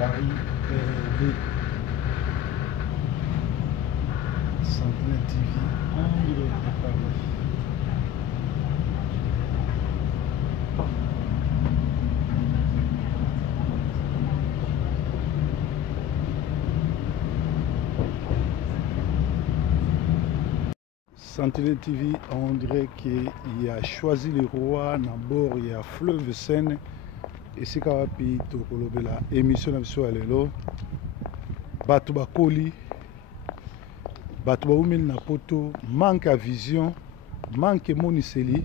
Paris RD Sentinelle TV en direct de Paris. Sentinelle TV on dirait qu'il a choisi le roi à bord, il y a fleuve Seine. Et c'est quand puis la émission de lelo bato bakoli bato baumeli na poto manque à vision manque moniseli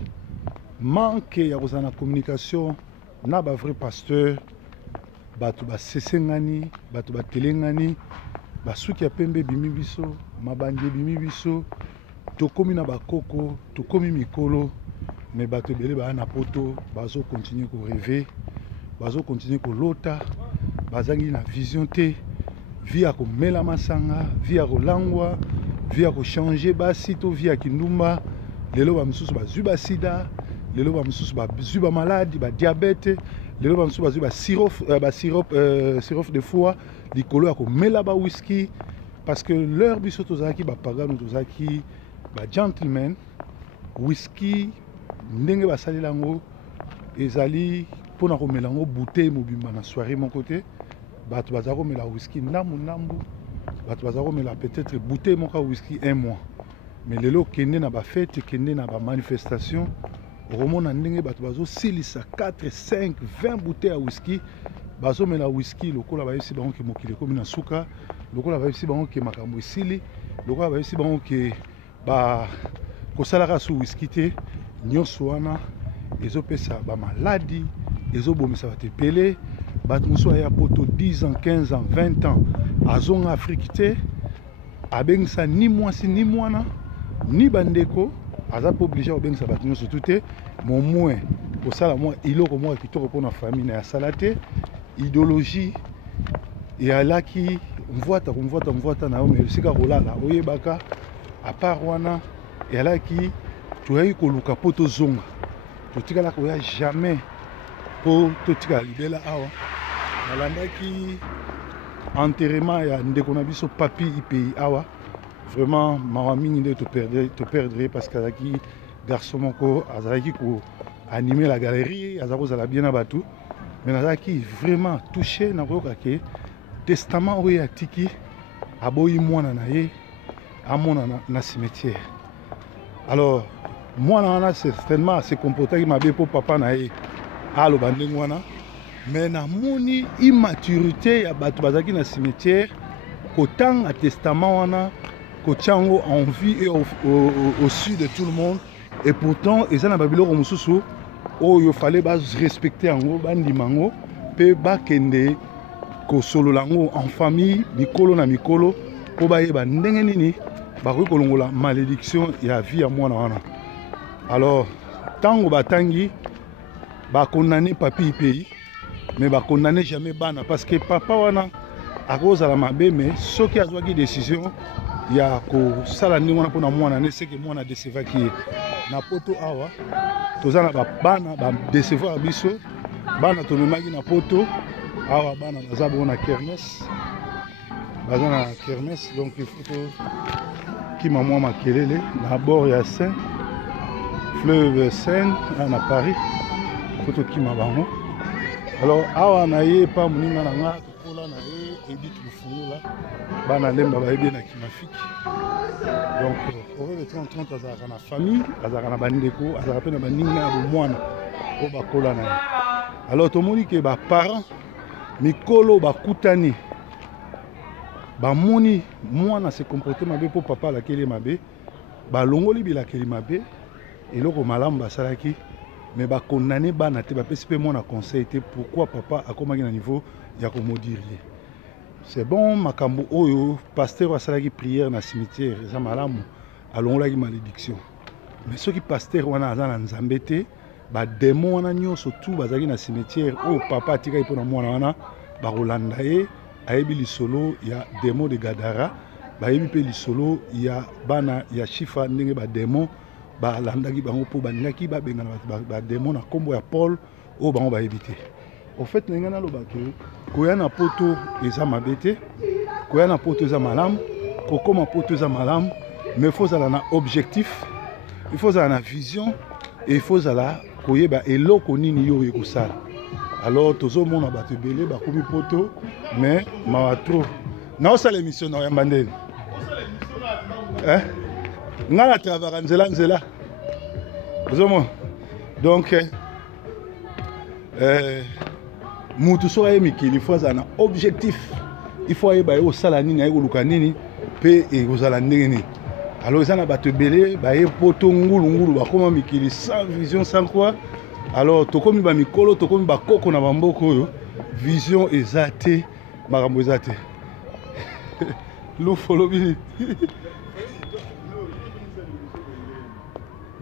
manque ya kozana communication na ba vrai pasteur bato basesengani bato batelengani basuki ya pembe bimi biso mabanje bimi biso tokomi na bakoko tokomi mikolo mais bato ebele baa na poto bazo continuer ko rêver bazo continuer ko lota bazangi na vision te via ko mela masanga via ko langwa via ko changer basi to via kindumba lelo ba msusu bazwi ba sida lelo ba msusu bazwi ba maladie ba diabète lelo ba msusu bazwi ba sirop de foie likolo ya ko mela ba whisky parce que leur biso tozaki ba pagano tozaki ba gentleman whisky ndenge basali lango ezali pona ko melango bouteille mobimba na soirée mon côté bato bazako mela whisky ndambu bato bazako mela peut-être bouteille moka whisky un mois mais lelo kende na ba fête kende na ba manifestation romona ndenge bato bazo silisa 4 5 20 bouteilles à whisky bazo mela whisky lokola ba yesi bango ke mokile komi na suka lokola ba yesi bango ke makambo esili lokola ba yesi bango ke ba kosalaka su whisky te nyonso wana ezopesa ba maladie ezobomisa bato epele bato mosusu aya poto 10 ans 15 ans 20 ans azonga Afrique te abengisa ni mwasi ni mwana ni bandeko aza po oblige obengisa bato nyonso tu te mo moins kosala mwa iloko mwa kitoko mpona famille na ya sala te idéologie eyalaki mvwata na yo me esika kolala oyebaka apart wana eyalaki toyaki koluka mpo tozonga totikala koya jamais po totika libela awa nalandaki enterrement ya ndeko na biso papi ipi awa vraiment mawa mingi nde toperdre parce que azalaki garçon moko azalaki ko animer la galerie azalaki kozala bien na bato mais nazalaki vraiment touché na koyoka ke testament oyo atiki aboyi mwana na ye amona na cimetière alors mwana wana certainement se comportaki mabe po papa na ye aloba ndenge wana mais namoni immaturité ya bato bazalaki na cimetière kotanga testament wana kotiango en vie et au sud de tout le monde et pourtant eza na babiloko mosusu oyo fallait respecter yango bandima yango mpe bakende kosolola yango en famille mikolo na mikolo mpo bayeba ndenge nini bakoki kolongola malédiction ya vie ya mwana wana. Alors tango batangi bakondamné papi pays mais bakondamné jamais bana parce que papa wana akozala mabe mais soki azwaki décision ya kosala ndenge wana mpona mwana ne seke mwana desevaki ye na poto awa toza na bana badecevoir biso bana tomemaki na poto awa bana baza bongo na kermesse baza na kermesse, donc il faut qui maman makelele na bord ya Seine, fleuve Seine na Paris, faut qui mabango. Alors awa na ye pa muninga na nga tokola na ye Edith Lufungula bana lemba ba yebi na kimafiki. Donc pour le 30 azaka na famille, azaka na bandeko, azaka pe na baninga ya mwana o bakola na ye. Alors tomoni ke ba parents mikolo bakutani bamoni mwana se comporter mabe po papa la kele mabe balongoli bilakeli mabe eloko malamu basalaki mais ba condamner bana te ba pesi pe mwana conseil te pourquoi papa akomaki na niveau ya komodirie. C'est bon makambo oyo pasteur asalaki prière na cimetière eza malamu alongolaki malédiction, mais soki pasteur wana aza na nzambe te ba démon wana nyonso tout bazaki na cimetière oyo papa atikaki mpona mwana wana bakolanda ye ayebi lisolo ya démon de Gadara, bayebi pe lisolo ya bana ya Chifa ndenge ba démon balandaki bango po bandaki babengana ba démon na kombo ya Paul oyo bango bayebi te. Au fait ndenge naloba ke koya na poto eza mabe te, koya na poto eza malamu, kokoma poto eza malamu, mais il faut zala na objectif, il faut zala na vision et il faut zala koyeba eloko nini yo ekosala. Alors tozomona bato ebele bakomi poto mais mawa trop naosala émission na oyamba ndeni nga na travaka nzela ozomona. Donc mutu soki aye mikili il faut azala na objectif, il faut ayeba ye osala nini aye koluka nini mpe ekozala ndenge nini. Alors eza na bato ebele baye poto ngulungulu bakoma mikili sans vision sans quoi. Alors tokomi ba mikolo tokomi bakoko na bamboko oyo vision eza te makambo eza te lufolobi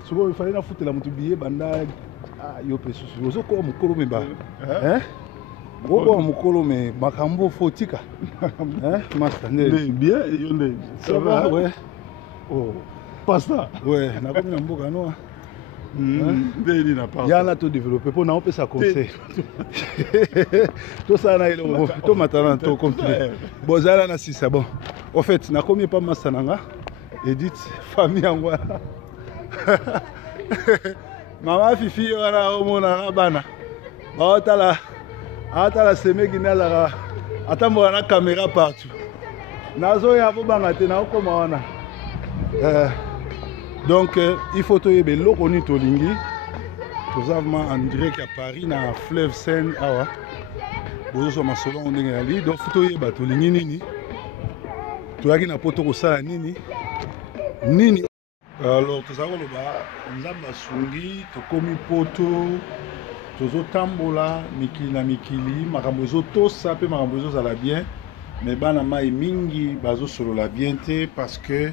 soko ifale na futela mutu biye banda yo pe susu ozoko mukolo me ba Wobo mukolo me makambo fotika master ndé bien yonde ça va ouais oh pasta ouais na komi na mboka no ndeni na pasta yana to développer pour na opesa conseil tout ça na ilo to matana to complet bozala na sisa bon en fait na komi pas master nanga Edith famille ngwa mama fifi wana omona na bana baotala atala semeki nalaka atambola na caméra partout nazo ya bobanga te na okoma wana donc il faut toyebe loko ni tolingi tozavement en direct à Paris na fleuve Seine awa bozo masolo ndenge ali donc faut toyeba tolingi nini toyaki na poto kosala nini alors tozakoloba nzambe asungi tokomi poto tozotambola mikili na mikili makambo ezotosa mpe makambo ezozala bien mais bana mai mingi bazosolola bien te parce que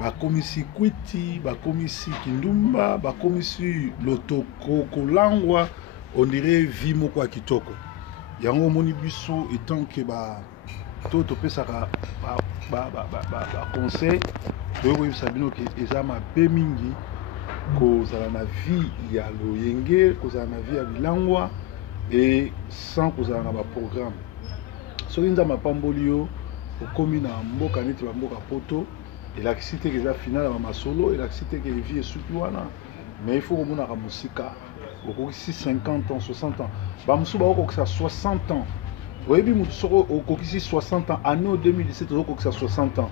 bakomisi kwiti bakomisi kindumba bakomisi lotoko kolangwa on dirait vie moko ya kitoko yango omoni biso etant ke to topesaka conseil toyokoyebisa bino ke eza mabe mingi kozala na vie ya loyenge kozala na vie ya bilangwa et sans kozala na baprogramme soki nzambe apamboli yo okomi na mboka neti bamboka poto elakisi te ke eza final ya bamasolo elakisi te ke vie esuki wana mais il faut komonaka mosika okokisi 50 ans 60 ans bamosusu bakokokisa 60 ans oyebi motu soko okokisi 60 ans année 2017 ozokokisa 60 ans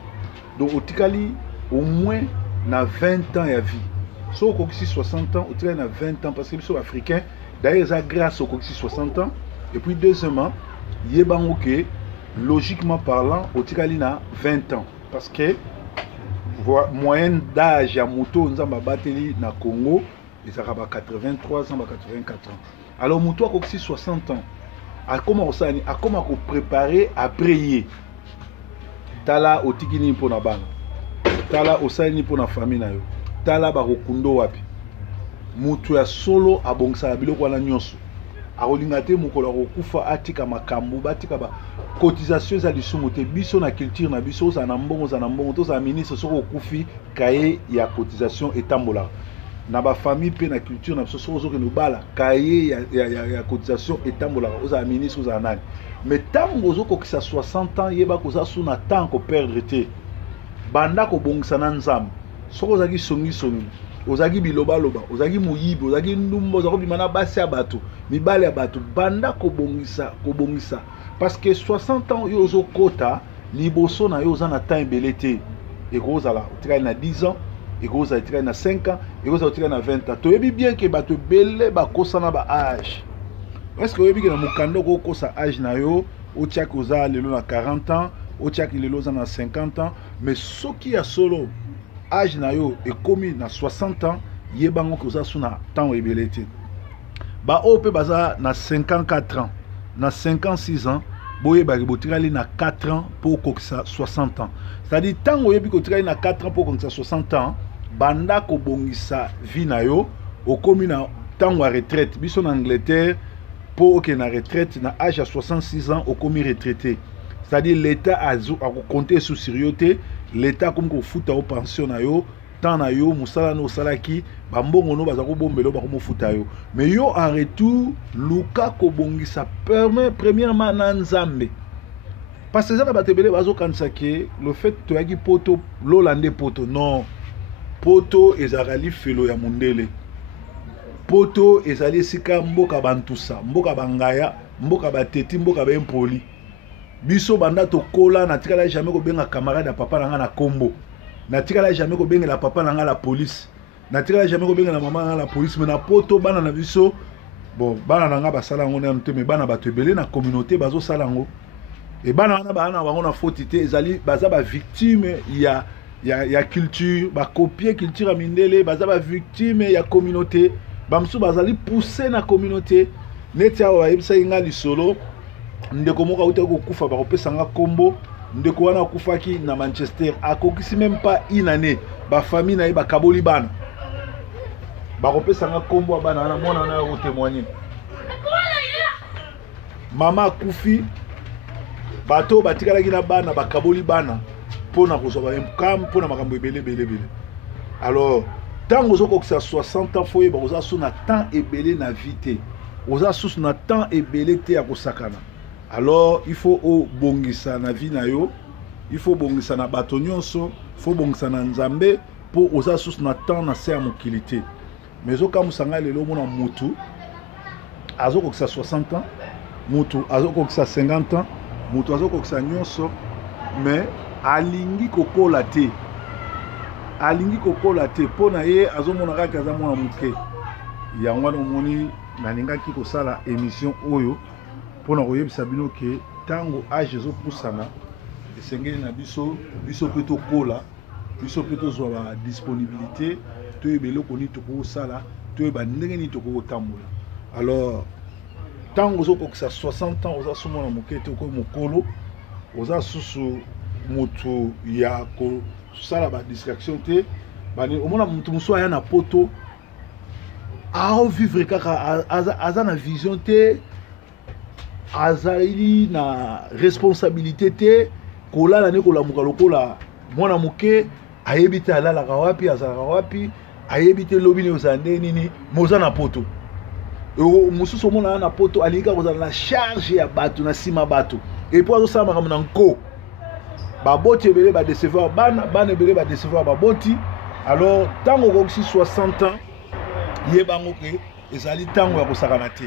donc otikali au moins na 20 ans ya vie. So au 60 ans, au à 20 ans, parce que les sont africains, d'ailleurs, ça grâce au 60 ans. Et puis, deuxièmement, il y a logiquement parlant, au Tikalina 20 ans. Parce que, moyenne d'âge à moto, nous avons battu na Congo, ils ont 83 ans, 84 ans. Alors, moto a 60 ans. À comment préparer à prier. Tala au Tikini pour na bana. Tala au Sani pour na famille na yo. Tala barokundo wapi mutu ya solo abongisa biloko wana nyonso akolinga te mokolo akokufa atika makambo batika ba cotisation za lisumu te biso na culture na biso za na mbongo to za ministre soko okufi kaye ya cotisation etambola na ba famille pe na culture na biso ozo ke no bala cahier ya cotisation etambola oza ministre oza nani mais tango ozo ko kisa 60 ans yeba ko za suna temps ko perdre te banda ko bongisa na nzambe soko ozaki songi ozaki biloba loba ozaki muyibi ozaki ndumba ozako bimana basi ya bato mibale ya bato banda ko bongisa parce que 60 ans yo ozo kota liboso na yo oza na temps ebele te ekozala otikali na 10 ans ekozala otikali na 5 ans ekozala otikali na 20 ans toyebi bien ke bato ebele bakosana ba age est-ce que oyebi ke na mokanda okokosa age na yo otiaki oza lelo na 40 ans otiaki lelo oza na 50 ans mais soki ya solo age na yo ekomi na 60 ans yebango ke oza su na temps ebele te ba oyo mpe baza na 54 ans na 56 ans boyebaki botikali na 4 ans pour kokisa 60 ans c'est-à-dire tango oyebi kotikali na 4 ans pour kokisa 60 ans banda kobongisa vie na yo okomi na tango ya retraite biso na Angleterre pour oke na retraite na âge ya 66 ans okomi retraité c'est-à-dire l'état a compté sous sérieuté l'état comme kofuta o pension na yo tant na yo musala no salaki bambongo no bazako bombelo bako futa yo mais yo en retour luka ko bongisa premièrement na nzambe parce que ça ba tebele bazo kanisa ke le fait to yaki poto lolande poto non poto ezali felo ya mundele poto ezali sika mboka bantusa mboka bangaya mboka bateti mboka bempoli biso banda to kola na tikala jamais ko benga camarade ya papa nanga na kombo na tikala jamais ko benga la papa nanga la police na tikala jamais ko benga la maman nanga la police mais na poto bana na biso bon bana nanga basala ngo na nteme bana bato ebele na communauté bazo sala ngo et bana bana bango na fautité ezali baza ba victime ya culture ba copier culture ya mindele baza ba victime ya communauté bamsu bazali pousser na communauté neti awa yebisa inga lisolo ndeko moka uta ko kufa ba kopesa nga kombo ndeko wana kufaki na Manchester akokisi même pas une année ba famille na ye ba kaboli bana ba kopesa nga kombo bana na mona na ko témoigner mama kufi bato batikala kina bana ba kaboli bana pona ko soba kam pona makambo ebele bele alors tango zoko ko 60 ans foye ba ko za suna temps ebele na vite oza sous na temps ebele te ya kosakana alors il faut o bongisa na vie na yo il faut bongisa na bato nyonso faut bongisa na nzambe pour oza sous na temps na se ya mokilité mais oka musanga lelo mona mutu azoko ko 60 ans mutu azoko ko 50 ans mutu azoko ko nyonso mais alingi kokola te pona ye azomona kaka za mona muke yango wana omoni nalingaki kosala émission oyo pona koyebisa bino ke tango age ezopusana esengeli na biso mpe tokola biso mpe tozwa ba disponibilité toyeba eloko nini tokosala toyeba ndenge nini tokotambola alors tango ozokokisa 60 ans oza somona moke te okoyi mokolo oza susu moto ya kosala ba distraction te omona moto mosusu aya na poto vivre kaka aza na vision te azali na responsabilité te kolala ne kolamuka lokola mwana moke ayebi te alalaka wapi azalaka wapi ayebi te lobi ne ozala nde nini moza na poto mosusu omona na poto alingi kaka kozala na charge ya bato na nsima bato epo azosala makambo na nko baboti ebele badecevoir bana ebele badecevoir baboti alors ntango okokisi 60 ans yebango ke ezali ntango ya kosakana te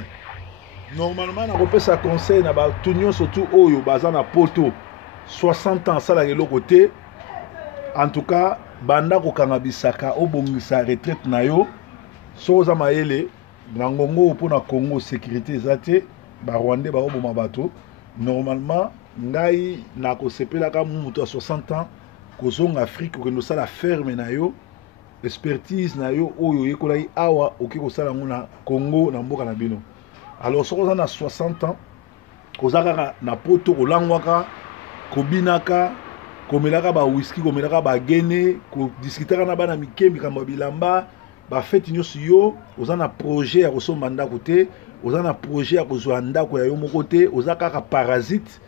normalement nakopesa conseil na bato nyonso tu oyo baza na poto 60 ans asalaka eloko te en tout cas banda kokanga bisaka obongisa retraite na yo so oza mayele na ngongo mpona Congo sécurité eza te barwandais baoboma bato normalement ngai nakosepelaka moto ya 60 ans kozonga Afrique okende osala ferme na yo expertise na yo oyo yekolaki awa oki kosala yango na Congo na mboka na bino alors soki oza na 60 ans koza kaka na poto kolangwaka kobinaka komelaka ba whisky komelaka bagene kodiskitaka na bana mike mikambo ya bilamba bafeti nyonso yo oza na projet ya kosomba ndako te oza na projet ya kozwa ndako ya yo moko te oza kaka parasite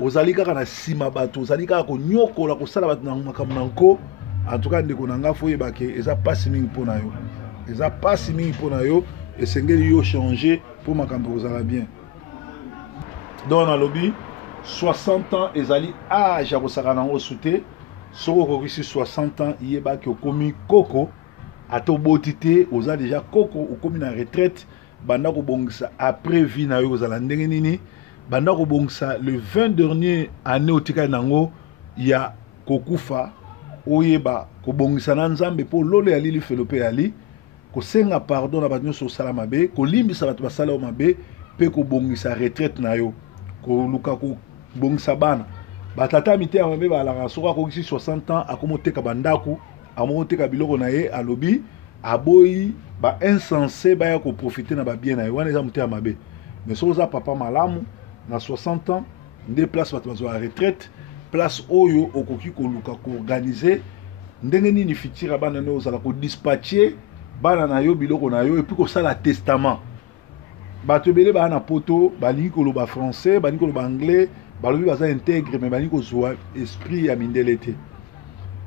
ozali kaka na nsima bato ozali kaka konyokola kosala bato na makambo na nko en tout cas ndeko na nga fo oyebake eza pasi mingi mpo na yo eza pasi mingi mpona yo esengeli yo changer mpo makambo kozala bien. Donc nalobi 60 ans ezali âge ya kosaka nango sute soki okokisi 60 ans yebaki okomi koko ata oboti te oza déjà koko okomi na retraite banda kobongisa après vie na yo kozala ndenge nini banda kobongisa le 20 dernier année otikali nango ya kokufa oyeba kobongisa na nzambe mpo lolo ya lili felo mpe yali kosenga pardon na bato nyonso osala mabe kolimbisa bato basala yo mabe mpe kobongisa retraite na yo koluka kobongisa bana batata mite ya mabe balaka soki akokisi 60 ans akomoteka bandako amoteka biloko na ye alobi aboyi ba insensé baya koprofite na babien na ye wana eza mote ya mabe. Mais soki oza papa malamu na 60 ans nde place bato bazwa ya retraite place oyo okoki koluka koorganize ndenge nini fitira bana no ozala kodispatche bana na yo biloko na yo epuis kosala testament. Bato ebele baa na poto balingi koloba français balingi koloba anglais balobi baza intègre mais balingi kozwa esprit ya mindele te.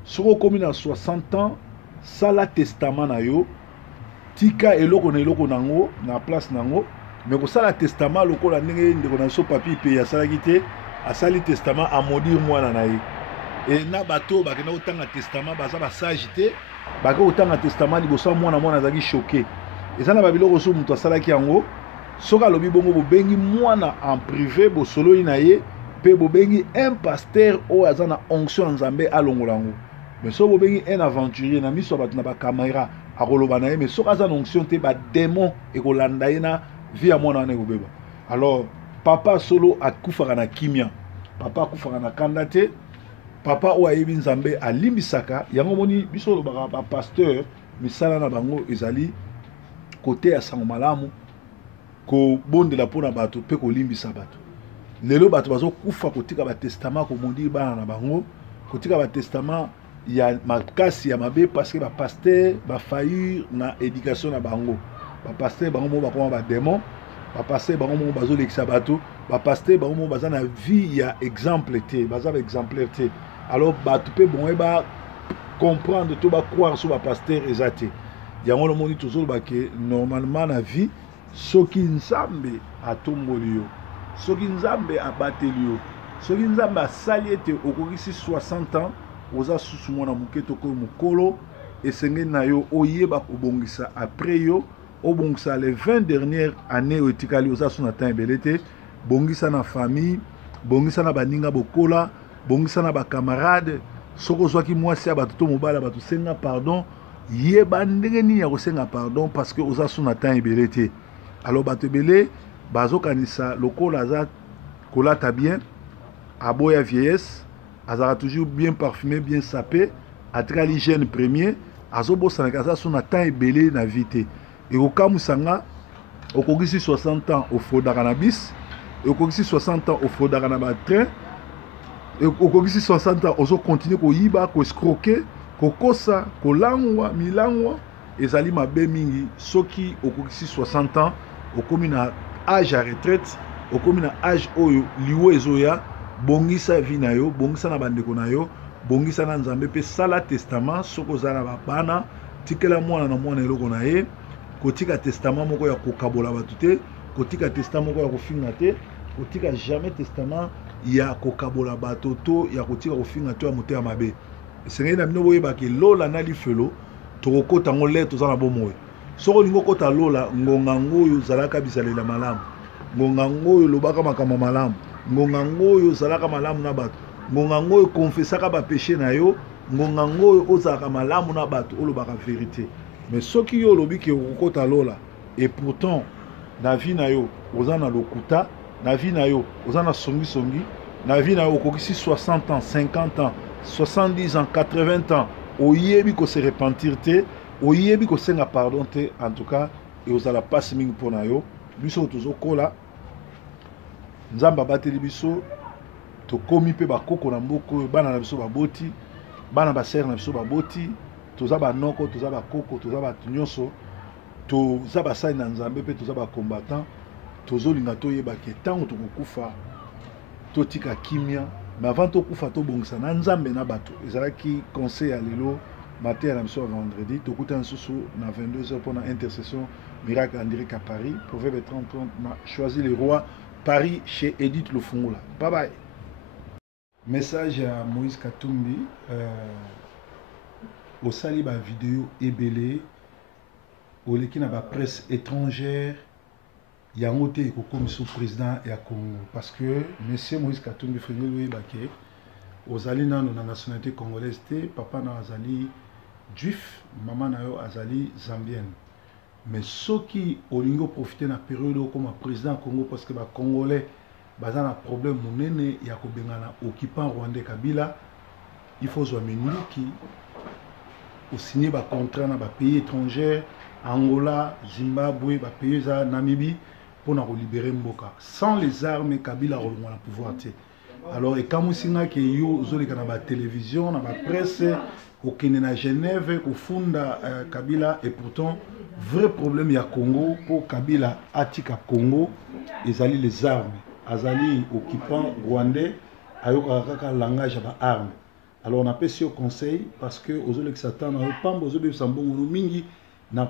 Soki okomi na 60 ans sala testament na yo tika eloko na eloko nango na place nango mais kosala testament lokola ndenge ndeko na so papi pe asalaki te asali testament amodire mwana na ye e na bato bakenda kotanga testament baza basage te bake kotanga testament liboso mwana azalaki choqué eza na babiloko so moto asalaki yango soki alobi bongo bobengi mwana en privé bosololi na ye mpe bobengi un pasteur oyo aza na onction ya nzambe alongola yango. Mais soki bobengi un aventurier na miso ya bato na bakamera akoloba na ye mais soki aza na onction te badémon ekolanda ye na vie ya mwana wana ekobeba. Alors papa solo akufaka na kimia papa akufaka na kanda te papa oyo ayebi nzambe alimbisaka yango moni biso olobaka bapasteur misala na bango ezali kote ya sango malamu kobondela mpona bato mpe kolimbisa bato. Lelo bato bazokufa kotika batestament komondiri bana na bango kotika batestament ya makasi ya mabe parce que bapaster bafaillir na éducation na bango bapaster bango mo bakoma badémon bapaster bango mo bazolekisa bato bapaster bango mo baza na vie ya exemple te baza exemplaire te. Alors bato mpe bongo ba comprendre to bakroire so bapaster eza te yango lomoni tozoloba ke normalement na vie soki nzambe atomboli yo soki nzambe abateli yo soki nzambe asali ete okokisi 60 ans oza susu mwana moke to koyo mokolo esengeli na yo oyeba kobongisa après yo obongisa les 20 dernières années oyo etikali oza so na temps ebele te bongisa na famille bongisa na baninga bokola bongisa na bacamarade soki ozwaki mwasi ya bato to mobali ya bato senga pardon yeba ndenge nini ya kosenga pardon parce que oza so na temps ebele te. Alors bato ebele bazokanisa lokola aza kolata bien aboya vieillesse azala toujours bien parfumé bien sapé atikali hygiène premier azobosanaka aza so na temps ebele na vie te ekokamwisanga okokisi 60 ans ofrodaka na bis okokisi 60 ans ofrodaka na batrain okokisi 60 ans ozokontinue koyiba koescroquer kokosa kolangwa milangwa ezali mabe mingi. Soki okokisi 60 ans okomi na âge ya retraite okomi na âge oyo liwo ezoya bongisa vie na yo bongisa na bandeko na yo bongisa na nzambe mpe sala testament soki oza na babana tikela mwana na mwana eloko na ye kotika testament moko ya kokabola bato te kotika testament moko ya kofinga te kotika jamais testament ya kokabola bato to ya kotika kofinga to ya moto ya mabe. Esengeli na bino boyebaki lola na lifelo tokokota ngo le toza na bomoi soki olingi okota lola ngonga ngoyo zalaka bisalela malamu ngonga ngoyo lobaka makambo malamu ngonga ngoyo zalaka malamu na bato ngonga ngoyo konfesaka bapeshe na yo ngonga ngoyo ozalaka malamu na bato olobaka vérité. Mais soki yo olobi ke okokota lola et pourtant na vie na yo oza na lokuta na vie na yo oza na songisongi na vie na yo okokisi 60 ans 50 ans 70 ans 80 ans oyebi ko se repentir te oyebi ko senga pardon te en tout cas et ozala passe mingi mpona yo biso tozokola nzamba bateli biso tokomi mpe bakoko na mboka oyo bana na biso baboti bana basere na biso baboti toza banoko toza bakoko toza bato nyonso toza basali na nzambe mpe toza bacombattant tozolinga toyebake ntango tokokufa totika kimia mais avant tokufa tobongisa na nzambe na bato ezalaki conseil ya lelo matin à la mission vendredi, tout coûte un sous na 22h pour une intercession miracle en direct à Paris. Proverbe 30-30, on a choisi les rois Paris chez Edith Lufungula. Bye bye. Message à Moïse Katumbi. Au sali ba vidéo ébélé. Au leki na ba presse étrangère. Il y a un côté comme sous président et à Congo. Parce que monsieur Moïse Katumbi fait le baké. Aux ali na la nationalité congolaise, papa na azali juif, maman na yo azali zambienne. Mais ceux qui ont profité de la période comme président Congo parce que les Congolais ont un problème, il y a un occupant rwandais Kabila, il faut que qui ont signé un contrat dans les pays étrangers, Angola, Zimbabwe, les pays Namibie, pour libérer Mboka. Sans les armes, Kabila a le pouvoir. Alors, et quand vous avez la télévision, la presse, au Kenya, Genève, au Funda Kabila, et pourtant, vrai problème il y a Congo, pour Kabila, Atika Congo, ils allaient les armes. Ils allaient occupants rwandais, avec un langage à armes. Alors, on a passé au conseil, parce que aux autres s'attendent, aux autres mingi, na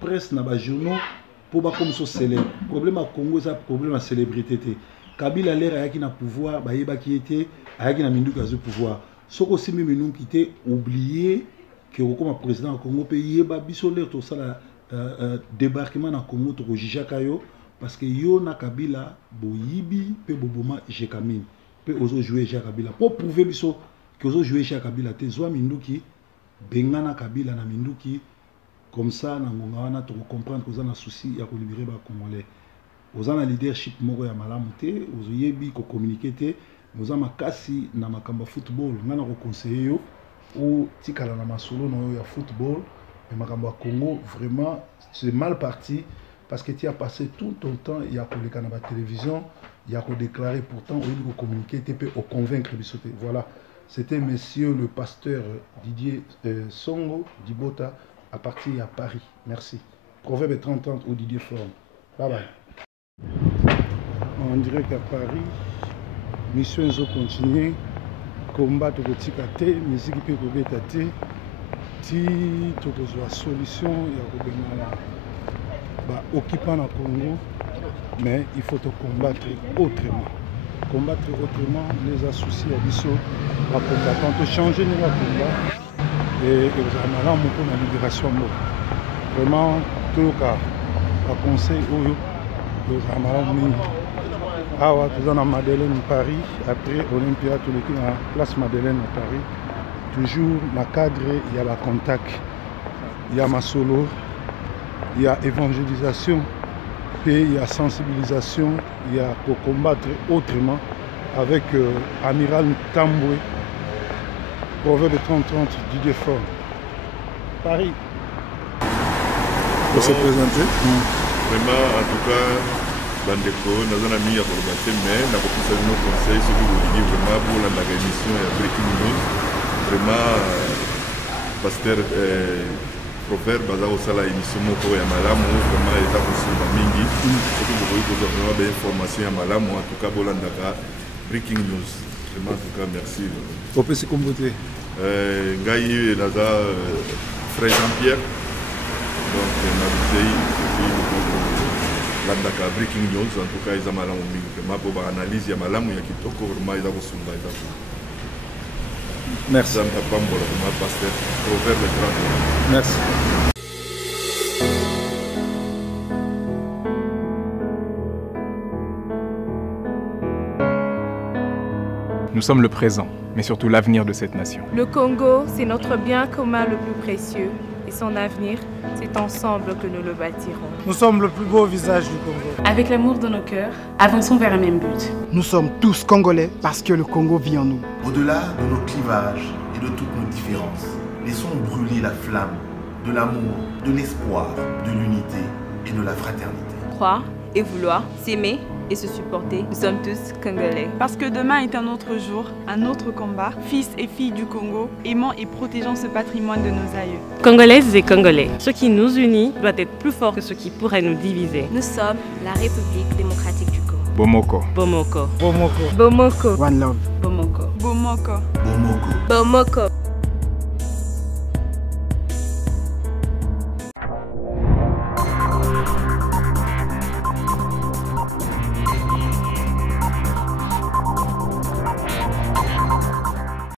presse, na journaux, pour pas comme ça célèbre. Le problème à Congo, c'est un problème à célébrité. Kabila l'air ayaki na pouvoir, bayeba qui était, ayaki na minduka zu pouvoir. Ce que aussi même qui était oublié que comme président Congo pays ba biso l'air tout ça débarquement na Congo to jija kayo parce que yo na Kabila boyibi pe boboma jekamine pe ozo jouer ja Kabila pour prouver biso que ozo jouer ja Kabila te zwa minduki bengana Kabila na minduki comme ça na ngonga wana to comprendre que ça na souci ya ko libérer ba Congolais. Vous avez un leadership moko ya malamu te, vous avez communiqué te, vous avez makasi na makamba football, ngana ko conseiller yo ou tikala na masolo no ya football, mais makamba Congo vraiment c'est mal parti parce que tu as passé tout ton temps il y a pour les canaux de télévision, il y a pour déclarer pourtant au lieu de communiquer te peut convaincre bisoté. Voilà, c'était monsieur le pasteur Didier Songo Dibota à partir à Paris. Merci. Proverbe 30-30 ou Didier Forum. Bye bye. On dirait qu'à Paris, mission est continuer, combattre le ticate, musique peut combattre, si tu as une solution, il y a un occupant au Congo, mais il faut te combattre autrement. Combattre autrement, les associés à l'ISO, à combattre, on peut changer le combat et vous avez un pour la libération. Vraiment, tout le cas, à conseil, awa toza na Madeleine Paris après Olympia toleki na place Madeleine à Paris toujours na cadre il y a la contact il y a masolo il y a évangélisation puis il y a sensibilisation il y a pour combattre autrement avec Amiral Tamboué Proverbe 30-30 Didier Fort Paris pour se présenter. Vraiment, en tout cas, Bandeko, nous avons mis à Borbaté, mais nous avons pris nos conseils sur le vraiment pour la émission et Breaking News. Vraiment, pasteur Proverbe, Baza Osala, émission Moko et Malamu, vraiment, il est à Koussouba Mingi. Surtout pour vous, vous avez vraiment des informations à Malamu, en tout cas, Bolandaka, Breaking News. Vraiment, en tout cas, merci. Au PC Comboté. Ngaï, Naza, Frère Jean-Pierre. Donc, on a landaka breaking news en tout cas ils ont malamu mingi vraiment pour analyse ya malamu ya kitoko vraiment ils ont sunga ils ont merci ça pas pour le pasteur Proverbe 30 merci. Nous sommes le présent, mais surtout l'avenir de cette nation. Le Congo, c'est notre bien commun le plus précieux. Et son avenir, c'est ensemble que nous le bâtirons. Nous sommes le plus beau visage du Congo. Avec l'amour de nos cœurs, avançons vers un même but. Nous sommes tous Congolais parce que le Congo vit en nous. Au-delà de nos clivages et de toutes nos différences, laissons brûler la flamme de l'amour, de l'espoir, de l'unité et de la fraternité. Croire et vouloir, s'aimer et se supporter, nous sommes tous Congolais. Parce que demain est un autre jour, un autre combat. Fils et filles du Congo, aimant et protégeant ce patrimoine de nos aïeux. Congolaises et Congolais, ce qui nous unit doit être plus fort que ce qui pourrait nous diviser. Nous sommes la République démocratique du Congo. Bomoko. Bomoko. Bomoko. Bomoko. One love. Bomoko. Bomoko. Bomoko. Bomoko.